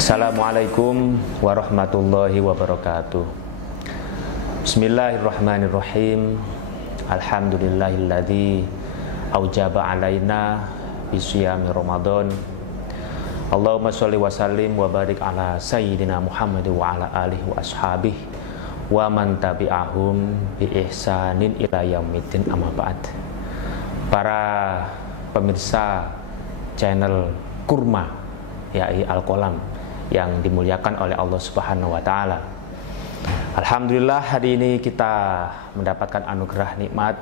Assalamualaikum warahmatullahi wabarakatuh. Bismillahirrahmanirrahim. Alhamdulillahilladzi aujaba alaina bisyami Ramadan. Allahumma sholli wa sallim wa barik ala sayyidina Muhammad wa ala alihi wa ashabihi wa man tabi'ahum bi ihsanin ila yaumiddin, amma ba'd. Para pemirsa channel Kurma yaitu Al-Qalam yang dimuliakan oleh Allah Subhanahu wa taala. Alhamdulillah, hari ini kita mendapatkan anugerah nikmat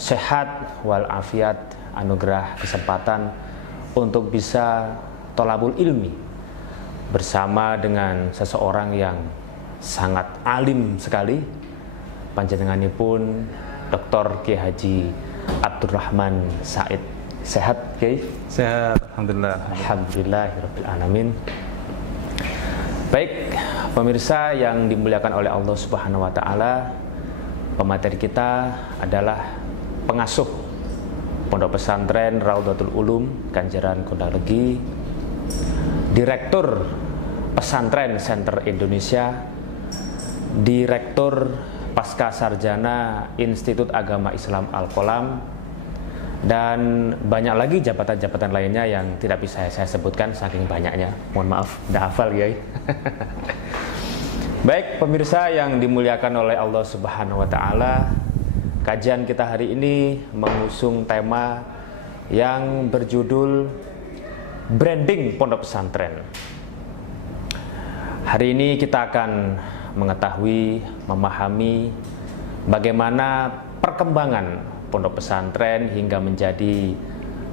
sehat wal afiat, anugerah kesempatan untuk bisa thalabul ilmi bersama dengan seseorang yang sangat alim sekali. Panjenenganipun Dr. Kiai Haji Abdurrahman Said. Sehat, Kiai? Sehat, alhamdulillah. Alhamdulillahirabbil alamin. Baik, pemirsa yang dimuliakan oleh Allah Subhanahu wa taala, pemateri kita adalah pengasuh Pondok Pesantren Raudhatul Ulum Ganjaran Gondalegi, Direktur Pesantren Center Indonesia, Direktur Pasca Sarjana Institut Agama Islam Al-Qalam, dan banyak lagi jabatan-jabatan lainnya yang tidak bisa saya sebutkan saking banyaknya. Mohon maaf, udah hafal ya. Baik, pemirsa yang dimuliakan oleh Allah Subhanahu wa taala, kajian kita hari ini mengusung tema yang berjudul branding pondok pesantren. Hari ini kita akan mengetahui, memahami bagaimana perkembangan pondok pesantren hingga menjadi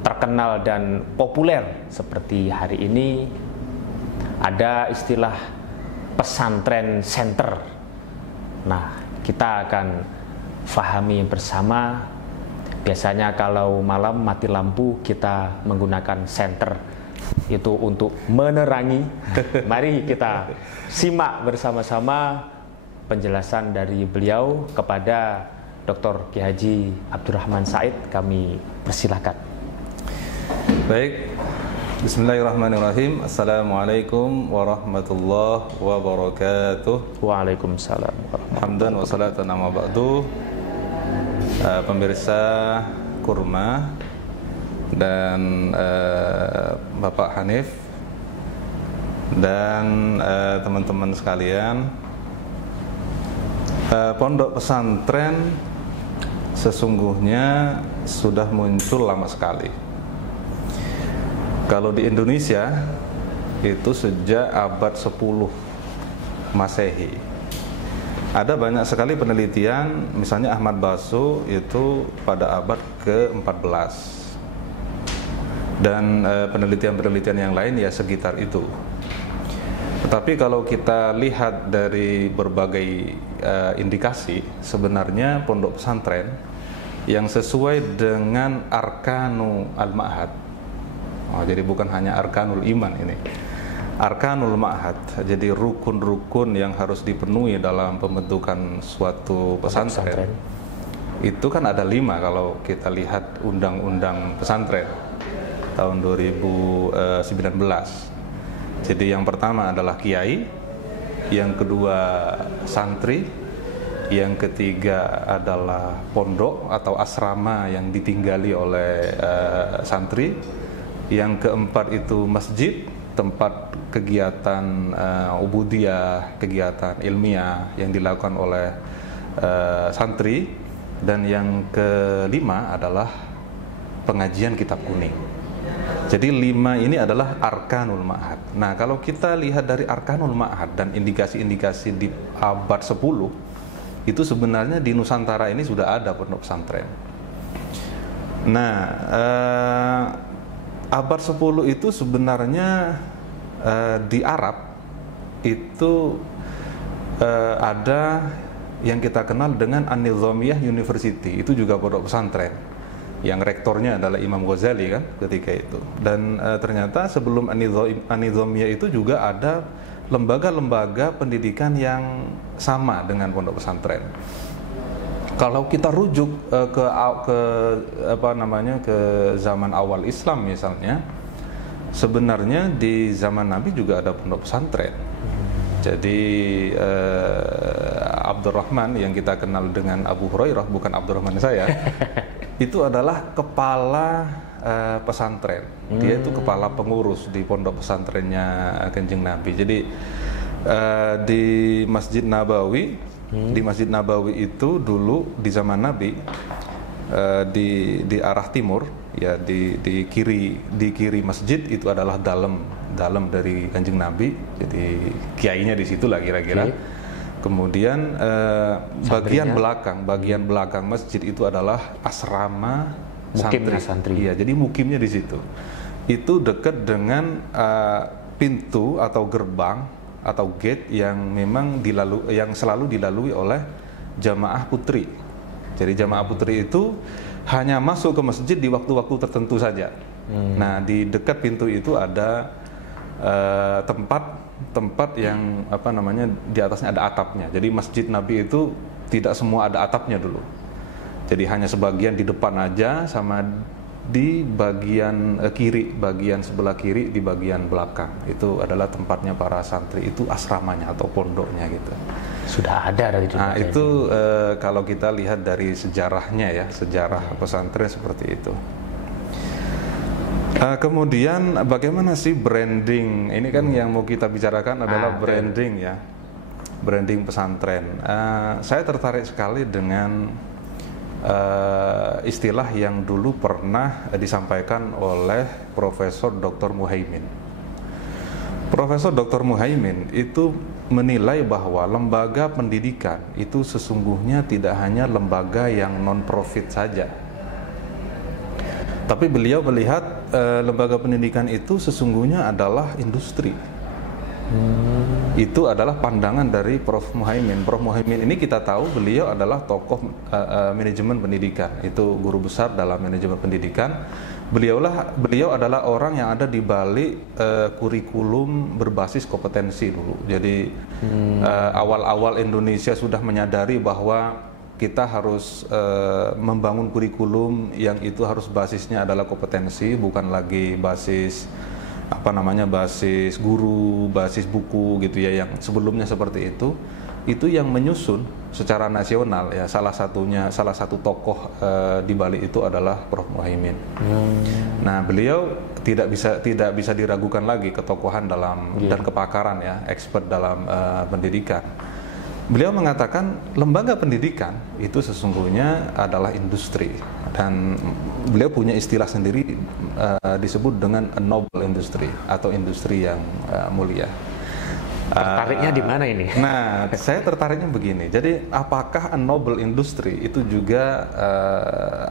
terkenal dan populer seperti hari ini. Ada istilah pesantren center. Nah, kita akan fahami bersama. Biasanya kalau malam mati lampu kita menggunakan senter itu untuk menerangi. Mari kita simak bersama-sama penjelasan dari beliau kepada Dr. Kiai Haji Abdurrahman Said. Kami persilahkan. Baik, bismillahirrahmanirrahim. Assalamualaikum warahmatullahi wabarakatuh. Waalaikumsalam. Hamdan wa salatan amma ba'du. Pemirsa Kurma dan Bapak Hanif dan teman-teman sekalian, pondok pesantren sesungguhnya sudah muncul lama sekali. Kalau di Indonesia itu sejak abad 10 Masehi. Ada banyak sekali penelitian, misalnya Ahmad Basso itu pada abad ke-14. Dan penelitian-penelitian yang lain ya sekitar itu. Tetapi kalau kita lihat dari berbagai indikasi, sebenarnya pondok pesantren yang sesuai dengan arkanu al-ma'had, jadi bukan hanya arkanul iman ini, arkanul ma'had, jadi rukun-rukun yang harus dipenuhi dalam pembentukan suatu pesantren. Itu kan ada 5 kalau kita lihat undang-undang pesantren tahun 2019. Jadi yang pertama adalah kiai, yang kedua santri, yang ketiga adalah pondok atau asrama yang ditinggali oleh santri, yang keempat itu masjid, tempat kegiatan ubudiyah, kegiatan ilmiah yang dilakukan oleh santri, dan yang kelima adalah pengajian kitab kuning. Jadi 5 ini adalah arkanul ma'had. Nah, kalau kita lihat dari arkanul ma'had dan indikasi-indikasi di abad 10, itu sebenarnya di Nusantara ini sudah ada pondok pesantren. Nah, abad 10 itu sebenarnya di Arab itu ada yang kita kenal dengan An-Nizamiyah University. Itu juga pondok pesantren yang rektornya adalah Imam Ghazali kan ketika itu. Dan ternyata sebelum An-Nizamiyah itu juga ada lembaga-lembaga pendidikan yang sama dengan pondok pesantren. Kalau kita rujuk ke zaman awal Islam misalnya, sebenarnya di zaman Nabi juga ada pondok pesantren. Jadi Abdurrahman yang kita kenal dengan Abu Hurairah, bukan Abdurrahman saya, itu adalah kepala pesantren. Dia itu kepala pengurus di pondok pesantrennya Kanjeng Nabi. Jadi di Masjid Nabawi, di Masjid Nabawi itu dulu di zaman Nabi di arah timur, ya di kiri masjid itu adalah dalam dari Kanjeng Nabi. Jadi kiainya di situ lah kira-kira. Kemudian bagian belakang masjid itu adalah asrama santri. Iya, jadi mukimnya di situ. Itu dekat dengan pintu atau gerbang atau gate yang memang selalu dilalui oleh jamaah putri. Jadi jamaah putri itu hanya masuk ke masjid di waktu-waktu tertentu saja. Nah, di dekat pintu itu ada tempat yang di atasnya ada atapnya. Jadi masjid Nabi itu tidak semua ada atapnya dulu. Jadi hanya sebagian di depan aja, sama di bagian kiri, bagian sebelah kiri, di bagian belakang. Itu adalah tempatnya para santri, itu asramanya atau pondoknya gitu. Sudah ada dari dulu. Nah, itu kalau kita lihat dari sejarahnya ya, sejarah pesantren seperti itu. Kemudian bagaimana sih branding? Ini kan yang mau kita bicarakan adalah branding ya, branding pesantren. Saya tertarik sekali dengan istilah yang dulu pernah disampaikan oleh Profesor Dr. Muhaimin. Profesor Dr. Muhaimin itu menilai bahwa lembaga pendidikan itu sesungguhnya tidak hanya lembaga yang non-profit saja. Tapi beliau melihat lembaga pendidikan itu sesungguhnya adalah industri. Itu adalah pandangan dari Prof. Muhaimin. Prof. Muhaimin ini kita tahu beliau adalah tokoh manajemen pendidikan. Itu guru besar dalam manajemen pendidikan. Beliau adalah orang yang ada di balik kurikulum berbasis kompetensi dulu. Jadi awal-awal Indonesia sudah menyadari bahwa kita harus membangun kurikulum yang itu harus basisnya adalah kompetensi, bukan lagi basis basis guru, basis buku gitu ya, yang sebelumnya seperti itu yang menyusun secara nasional ya. Salah satu tokoh di balik itu adalah Prof. Muhaimin. Nah, beliau tidak bisa diragukan lagi ketokohan dan kepakaran ya, expert dalam pendidikan. Beliau mengatakan lembaga pendidikan itu sesungguhnya adalah industri, dan beliau punya istilah sendiri disebut dengan a noble industry atau industri yang mulia. Tertariknya di mana ini? Nah, saya tertariknya begini. Jadi, apakah a noble industry itu juga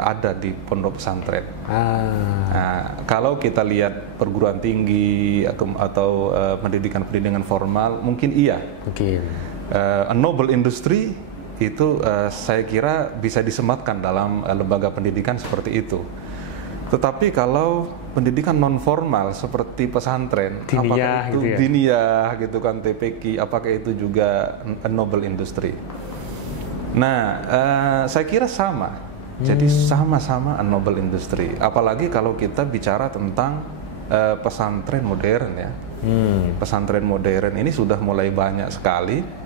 ada di pondok pesantren? Nah, kalau kita lihat perguruan tinggi atau pendidikan formal, mungkin iya. Mungkin. A noble industry itu saya kira bisa disematkan dalam lembaga pendidikan seperti itu. Tetapi kalau pendidikan non formal seperti pesantren, apakah itu gitu ya? Diniyah gitu kan, TPQ, apakah itu juga a noble industry? Nah, saya kira sama. Jadi sama-sama a noble industry. Apalagi kalau kita bicara tentang pesantren modern ya. Pesantren modern ini sudah mulai banyak sekali.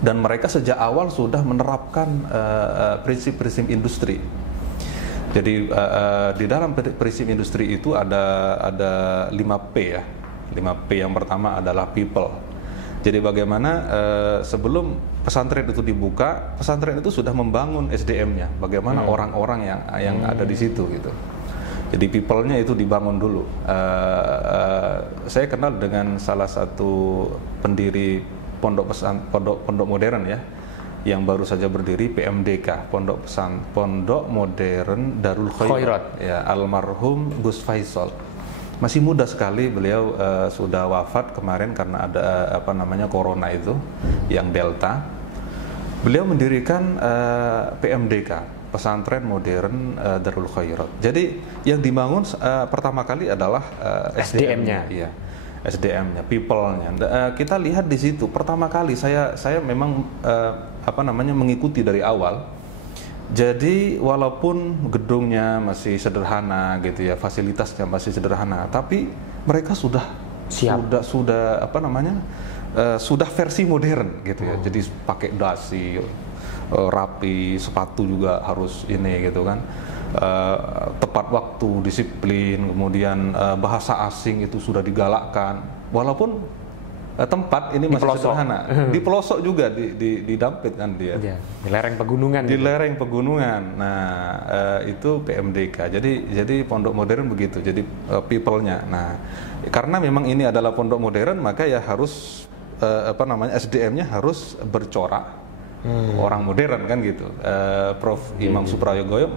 Dan mereka sejak awal sudah menerapkan prinsip-prinsip industri. Jadi di dalam prinsip industri itu ada 5P ya. 5P yang pertama adalah people. Jadi bagaimana sebelum pesantren itu dibuka, pesantren itu sudah membangun SDM-nya. Bagaimana orang-orang yang ada di situ gitu. Jadi people-nya itu dibangun dulu. Saya kenal dengan salah satu pendiri pondok modern ya, yang baru saja berdiri, PMDK, Pondok Modern Darul Khairat ya, almarhum Gus Faisal. Masih muda sekali beliau, sudah wafat kemarin karena ada corona itu yang Delta. Beliau mendirikan PMDK, Pesantren Modern Darul Khairat. Jadi yang dibangun pertama kali adalah SDM-nya. Iya. SDM-nya, people-nya. Kita lihat di situ pertama kali saya memang mengikuti dari awal Jadi walaupun gedungnya masih sederhana gitu ya, fasilitasnya masih sederhana, tapi mereka sudah Siap. sudah apa namanya, sudah versi modern gitu ya. Jadi pakai dasi rapi, sepatu juga harus ini gitu kan, tepat waktu, disiplin, kemudian bahasa asing itu sudah digalakkan, walaupun tempat ini masih sederhana, di pelosok juga, di Dampit kan dia. Ya, di lereng pegunungan. Di gitu. lereng pegunungan. Nah, itu PMDK. Jadi pondok modern begitu. Jadi people-nya. Nah, karena memang ini adalah pondok modern, maka ya harus apa namanya, SDM-nya harus bercorak orang modern kan gitu. Prof. Imam Suprayogo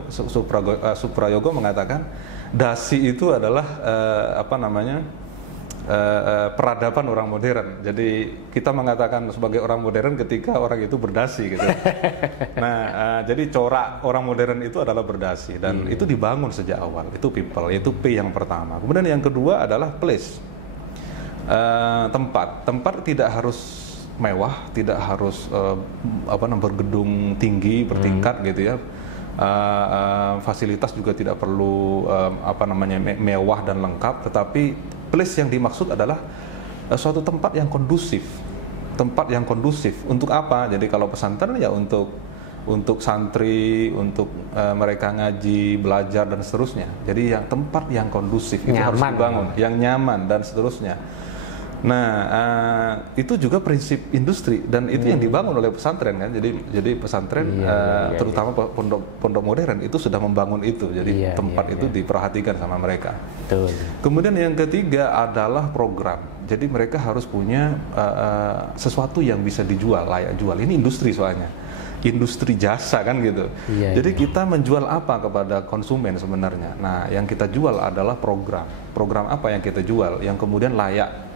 mengatakan dasi itu adalah apa namanya, peradaban orang modern. Jadi kita mengatakan sebagai orang modern ketika orang itu berdasi gitu. Nah, jadi corak orang modern itu adalah berdasi, dan itu dibangun sejak awal. Itu people, yaitu P yang pertama. Kemudian yang kedua adalah place. Tempat tidak harus mewah, tidak harus apa namanya, bergedung tinggi bertingkat gitu ya. Fasilitas juga tidak perlu apa namanya, mewah dan lengkap, tetapi place yang dimaksud adalah suatu tempat yang kondusif. Tempat yang kondusif untuk apa? Jadi kalau pesantren ya untuk santri, untuk mereka ngaji, belajar dan seterusnya. Jadi yang tempat yang kondusif itu harus dibangun, yang nyaman dan seterusnya. Nah, itu juga prinsip industri, dan itu yang dibangun oleh pesantren kan. Jadi pesantren terutama pondok modern itu sudah membangun itu. Jadi tempat itu diperhatikan sama mereka. Betul. Kemudian yang ketiga adalah program. Jadi mereka harus punya sesuatu yang bisa dijual, layak jual. Ini industri soalnya. Industri jasa kan gitu. Jadi kita menjual apa kepada konsumen sebenarnya? Nah, yang kita jual adalah program. Program apa yang kita jual yang kemudian layak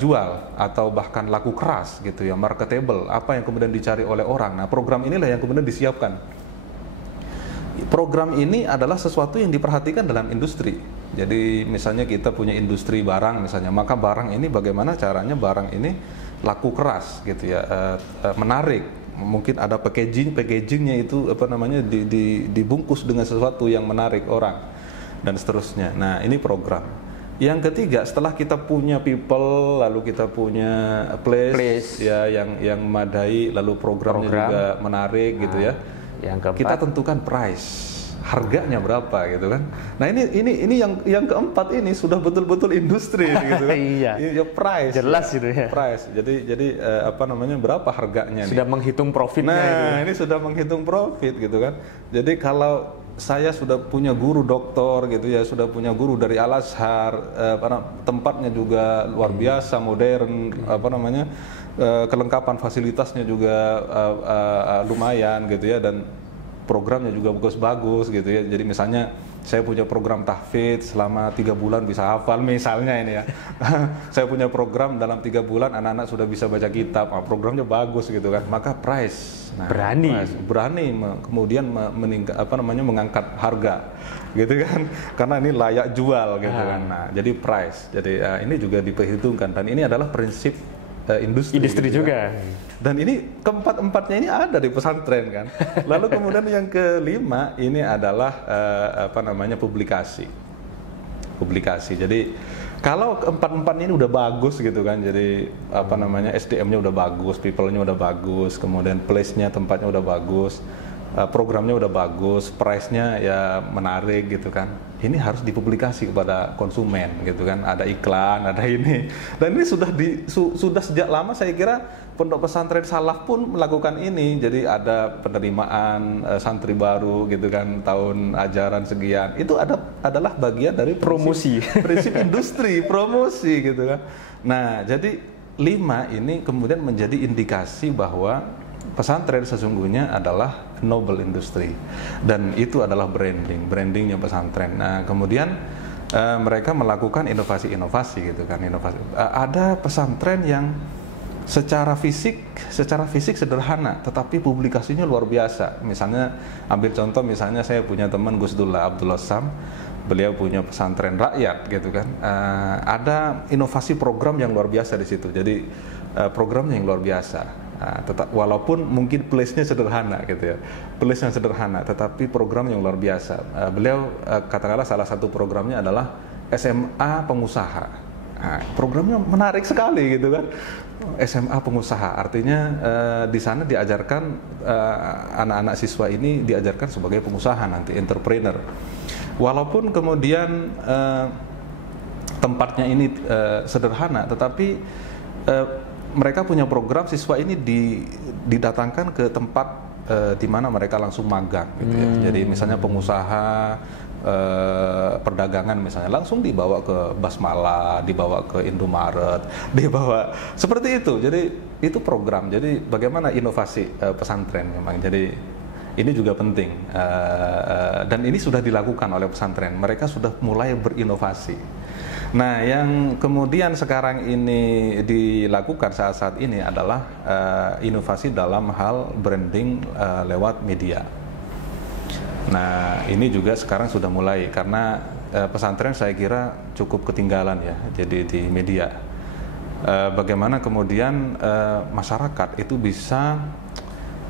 jual, atau bahkan laku keras gitu ya, marketable, apa yang kemudian dicari oleh orang. Nah, program inilah yang kemudian disiapkan. Program ini adalah sesuatu yang diperhatikan dalam industri. Jadi misalnya kita punya industri barang misalnya, maka barang ini bagaimana caranya barang ini laku keras gitu ya, menarik. Mungkin ada packagingnya itu apa namanya, dibungkus dengan sesuatu yang menarik orang dan seterusnya. Nah, ini program. Yang ketiga, setelah kita punya people, lalu kita punya place. Ya, yang memadai, lalu programnya juga menarik gitu ya. Yang keempat, kita tentukan price, harganya berapa gitu kan. Nah, ini yang keempat ini sudah betul-betul industri gitu kan. Ya, price. Jelas gitu ya. Price. Jadi apa namanya, berapa harganya sudah nih. Menghitung profitnya. Nah, ini sudah menghitung profit gitu kan. Jadi kalau saya sudah punya guru doktor gitu ya, sudah punya guru dari Al-Azhar, tempatnya juga luar biasa, modern, apa namanya, kelengkapan fasilitasnya juga lumayan gitu ya, dan programnya juga bagus-bagus gitu ya. Jadi misalnya saya punya program tahfidz selama 3 bulan bisa hafal misalnya ini ya. Saya punya program dalam 3 bulan anak-anak sudah bisa baca kitab. Programnya bagus gitu kan. Maka price. Nah, berani kemudian mengangkat harga gitu kan. Karena ini layak jual gitu kan. Nah, jadi price. Jadi ini juga diperhitungkan, dan ini adalah prinsip industri gitu juga. Kan. Dan ini keempat-empatnya ini ada di pesantren kan. Lalu kemudian yang kelima ini adalah apa namanya, publikasi. Jadi kalau keempat-empatnya ini udah bagus gitu kan, jadi apa namanya, SDM-nya udah bagus, people-nya udah bagus, kemudian place-nya, tempatnya udah bagus, programnya udah bagus, price-nya ya menarik gitu kan. Ini harus dipublikasi kepada konsumen gitu kan. Ada iklan, ada ini. Dan ini sudah sejak lama saya kira pondok pesantren salaf pun melakukan ini. Jadi ada penerimaan santri baru gitu kan, tahun ajaran sekian. Itu adalah bagian dari promosi, prinsip industri, promosi gitu kan. Nah, jadi 5 ini kemudian menjadi indikasi bahwa pesantren sesungguhnya adalah noble industry, dan itu adalah brandingnya pesantren. Nah, kemudian mereka melakukan inovasi gitu kan, ada pesantren yang secara fisik sederhana, tetapi publikasinya luar biasa. Misalnya ambil contoh, misalnya saya punya teman Gusdullah Abdullah Sam, beliau punya pesantren rakyat gitu kan. Ada inovasi program yang luar biasa di situ. Jadi programnya yang luar biasa. Walaupun mungkin place-nya sederhana gitu ya, place-nya sederhana, tetapi program yang luar biasa. Beliau katakanlah salah satu programnya adalah SMA pengusaha. Programnya menarik sekali gitu kan, SMA pengusaha. Artinya di sana diajarkan anak-anak siswa ini diajarkan sebagai pengusaha nanti, entrepreneur. Walaupun kemudian tempatnya ini sederhana, tetapi mereka punya program siswa ini didatangkan ke tempat di mana mereka langsung magang gitu ya. Jadi misalnya pengusaha perdagangan misalnya langsung dibawa ke Basmala, dibawa ke Indomaret, dibawa seperti itu. Jadi itu program. Jadi bagaimana inovasi pesantren memang. Jadi ini juga penting dan ini sudah dilakukan oleh pesantren. Mereka sudah mulai berinovasi. Nah, yang kemudian sekarang ini dilakukan saat-saat ini adalah inovasi dalam hal branding lewat media. Nah, ini juga sekarang sudah mulai karena pesantren saya kira cukup ketinggalan ya, jadi di media. Bagaimana kemudian masyarakat itu bisa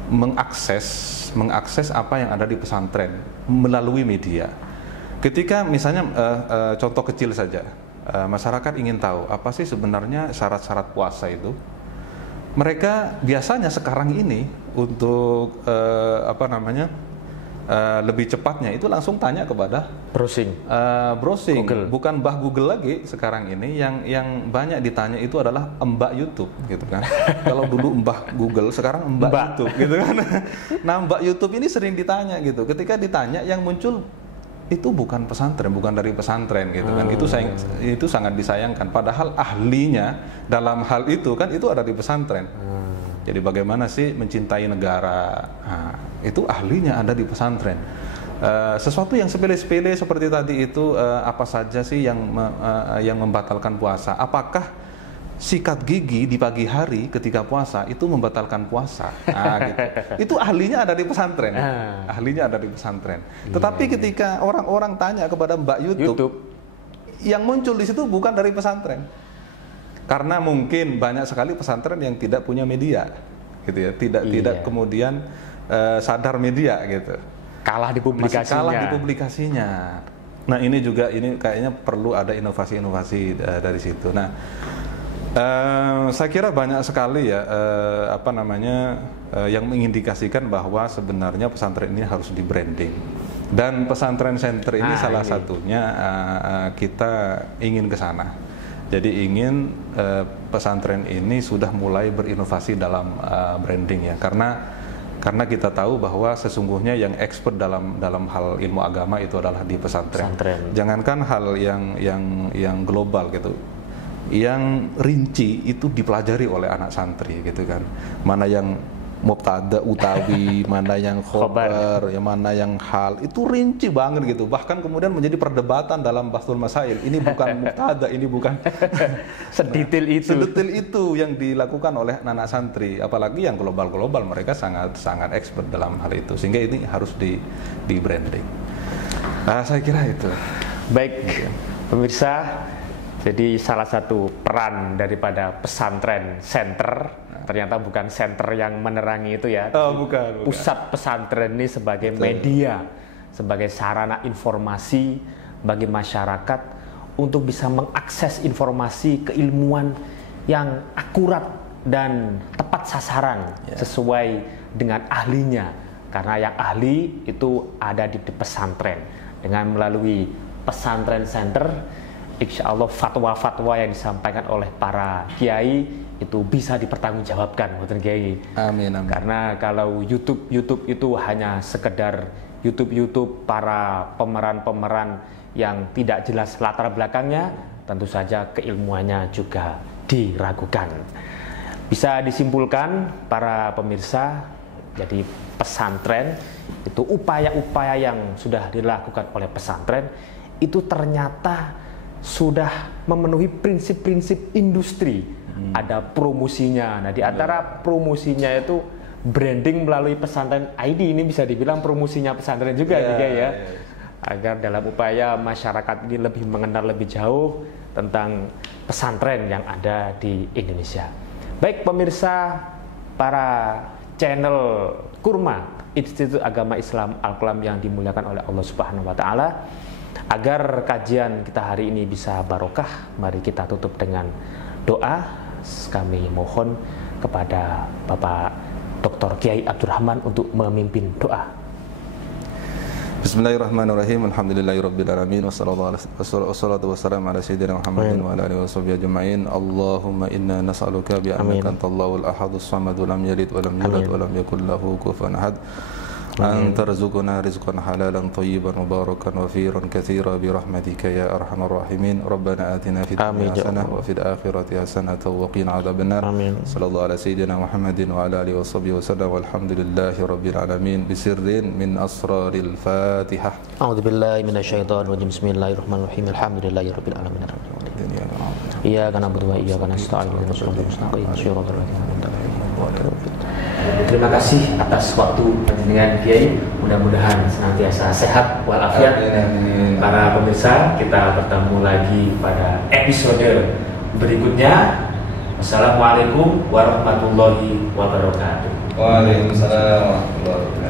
mengakses apa yang ada di pesantren melalui media. Ketika misalnya contoh kecil saja, masyarakat ingin tahu apa sih sebenarnya syarat-syarat puasa itu. Mereka biasanya sekarang ini untuk lebih cepatnya itu langsung tanya kepada browsing Google. Bukan Mbah Google lagi sekarang ini, yang banyak ditanya itu adalah Mbak YouTube gitu kan. Kalau dulu Mbah Google, sekarang Mbak YouTube gitu kan. Nah, Mbak YouTube ini sering ditanya gitu. Ketika ditanya yang muncul itu bukan pesantren, bukan dari pesantren gitu kan. Itu sangat disayangkan. Padahal ahlinya dalam hal itu kan itu ada di pesantren. Jadi bagaimana sih mencintai negara? Nah, itu ahlinya ada di pesantren. Sesuatu yang sepele-sepele seperti tadi itu apa saja sih yang membatalkan puasa? Apakah sikat gigi di pagi hari ketika puasa itu membatalkan puasa? Nah, gitu. Itu ahlinya ada di pesantren. Ahlinya ada di pesantren. Tetapi ketika orang-orang tanya kepada Mbak YouTube, yang muncul di situ bukan dari pesantren. Karena mungkin banyak sekali pesantren yang tidak punya media, gitu ya, tidak kemudian sadar media, gitu. Kalah di publikasinya. Masih kalah di publikasinya. Nah, ini kayaknya perlu ada inovasi-inovasi dari situ. Nah, saya kira banyak sekali ya yang mengindikasikan bahwa sebenarnya pesantren ini harus di branding. Dan pesantren center ini salah satunya kita ingin ke sana. Jadi ingin pesantren ini sudah mulai berinovasi dalam branding ya, karena kita tahu bahwa sesungguhnya yang expert dalam hal ilmu agama itu adalah di pesantren. Jangankan hal yang global gitu, yang rinci itu dipelajari oleh anak santri gitu kan. Mana yang mubtada utawi, mana yang khobar, mana yang hal, itu rinci banget gitu. Bahkan kemudian menjadi perdebatan dalam Bahsul Masail. Ini bukan mubtada, ini bukan sedetail itu. Sedetail itu yang dilakukan oleh anak santri. Apalagi yang global-global, mereka sangat expert dalam hal itu. Sehingga ini harus di branding. Saya kira itu. Baik, pemirsa. Jadi salah satu peran daripada pesantren center ternyata bukan center yang menerangi itu ya. Bukan. Pusat pesantren ini sebagai media, sebagai sarana informasi bagi masyarakat untuk bisa mengakses informasi keilmuan yang akurat dan tepat sasaran sesuai dengan ahlinya. Karena yang ahli itu ada di pesantren. Dengan melalui pesantren center, insya Allah fatwa-fatwa yang disampaikan oleh para kiai itu bisa dipertanggungjawabkan, Mboten Kiai. Amin. Karena kalau YouTube itu hanya sekedar YouTube para pemeran-pemeran yang tidak jelas latar belakangnya, tentu saja keilmuannya juga diragukan. Bisa disimpulkan para pemirsa, jadi pesantren itu upaya-upaya yang sudah dilakukan oleh pesantren itu ternyata sudah memenuhi prinsip-prinsip industri. Ada promosinya. Nah, di antara promosinya itu branding melalui pesantren ID, ini bisa dibilang promosinya pesantren juga ya. Agar dalam upaya masyarakat ini lebih mengenal lebih jauh tentang pesantren yang ada di Indonesia. Baik pemirsa para channel Kurma Institut Agama Islam Al-Qalam yang dimuliakan oleh Allah Subhanahu wa taala. Agar kajian kita hari ini bisa barokah, mari kita tutup dengan doa. Kami mohon kepada Bapak Dr. Kiai Abdurrahman untuk memimpin doa. Bismillahirrahmanirrahim. Alhamdulillahirabbil alamin wassalatu wassalamu ala sayyidina Muhammadin wa ala alihi washabbihi ajma'in. Allahumma inna nas'aluka bi annaka antallahul ahadus samadu lam yalid wa lam yulad wa lam yakul lahu kufuwan ahad. أن ترزقنا رزقا حلالا طيبا مباركا وفيرا كثيرا برحمتك يا أرحم الراحمين. ربنا آتنا في الدنيا حسنة وفي الآخرة حسنة وقنا عذاب النار. صلى الله على سيدنا محمد وعلى آله وصحبه وسلم والحمد لله رب العالمين بسر من أسرار الفاتحة. أعوذ بالله من الشيطان الرجيم. بسم الله الرحمن الرحيم. الحمد لله رب العالمين. إياك نعبد وإياك نستعين اهدنا الصراط المستقيم صراط الذين أنعمت عليهم. Terima kasih atas waktu dengan Kiai. Mudah-mudahan senantiasa sehat walafiat. Para pemirsa, kita bertemu lagi pada episode berikutnya. Wassalamualaikum warahmatullahi wabarakatuh. Waalaikumsalam warahmatullahi wabarakatuh.